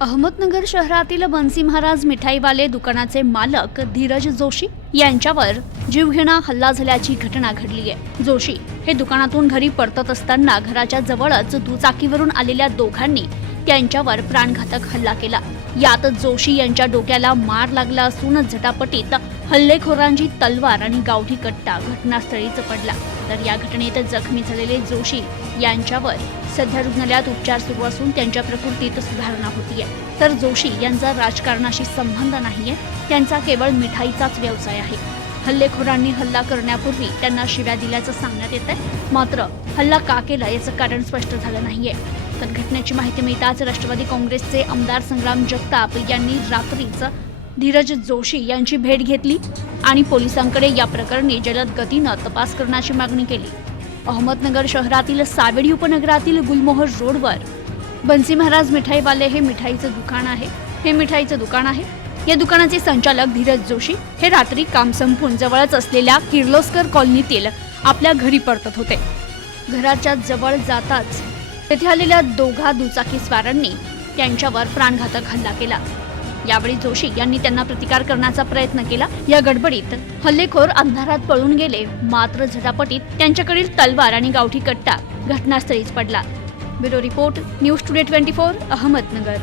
अहमदनगर शहरातील बन्सी महाराज मिठाईवाले दुकानाचे मालक धीरज जोशी यांच्यावर जीवघेणा हल्ला झाल्याची घटना घडली आहे. जोशी हे दुकानातून घरी परतत असताना घराच्या जवळच दुचाकीवरून आलेल्या दोघांनी त्यांच्यावर प्राणघातक हल्ला केला. यात जोशी यांच्या डोक्याला मार लागला असून झटापटीत हल्लेखोरांची तलवार आणि गावठी कट्टा घटनास्थळीच पडला तर या घटनेत जखमी झालेले जोशी यांच्यावर सध्या रुग्णालयात उपचार सुरू असून त्यांच्या प्रकृतीत सुधारणा होतीये. तर जोशी यांचा राजकारणाशी संबंध नाहीये. त्यांचा केवळ मिठाईचाच व्यवसाय आहे. हल्लेखोरांनी हल्ला करण्यापूर्वी त्यांना शिव्या दिल्याचं सांगण्यात येत आहे मात्र हल्ला का केला याचं कारण स्पष्ट झालं नाहीये. तर घटनेची माहिती मिळताच राष्ट्रवादी काँग्रेसचे आमदार संग्राम जगताप यांनी रात्रीच धीरज जोशी यांची भेट घेतली आणि पोलिसांकडे या प्रकरणी जलद गतीनं तपास करण्याची मागणी केली. अहमदनगर शहरातील सावेडी उपनगरातील गुलमोहर रोडवर बन्सी महाराज मिठाईवाले हे मिठाईचं दुकान आहे. हे मिठाईचं दुकान आहे. या दुकानाचे संचालक धीरज जोशी हे रात्री काम संपून जवळच असलेल्या किर्लोस्कर कॉलनीतील आपल्या घरी परतत होते. घराच्या जवळ जाताच तेथे आलेल्या दोघा दुचाकी स्वारांनी त्यांच्यावर प्राणघातक हल्ला केला. यावेळी जोशी यांनी त्यांना प्रतिकार करण्याचा प्रयत्न केला. या गडबडीत हल्लेखोर अंधारात पळून गेले. मात्र झटापटीत त्यांच्याकडील तलवार आणि गावठी कट्टा घटनास्थळीच पडला. Bureau report news today twenty four Ahmednagar.